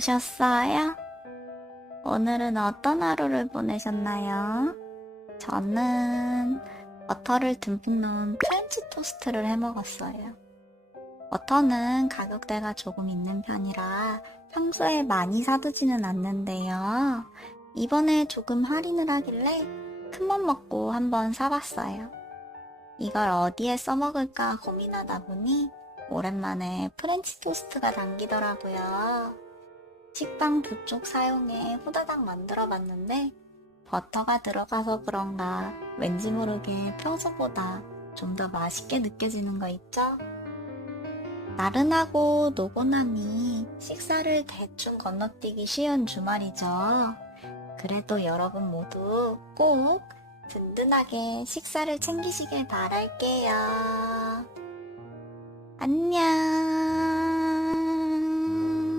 오셨어요? 오늘은 어떤 하루를 보내셨나요? 저는 버터를 듬뿍 넣은 프렌치 토스트를 해 먹었어요. 버터는 가격대가 조금 있는 편이라 평소에 많이 사두지는 않는데요. 이번에 조금 할인을 하길래 큰 맘 먹고 한번 사봤어요. 이걸 어디에 써먹을까 고민하다 보니 오랜만에 프렌치 토스트가 당기더라고요. 식빵 두 쪽 사용해 후다닥 만들어 봤는데 버터가 들어가서 그런가 왠지 모르게 평소보다 좀 더 맛있게 느껴지는 거 있죠? 나른하고 노곤함이 식사를 대충 건너뛰기 쉬운 주말이죠. 그래도 여러분 모두 꼭 든든하게 식사를 챙기시길 바랄게요. 안녕.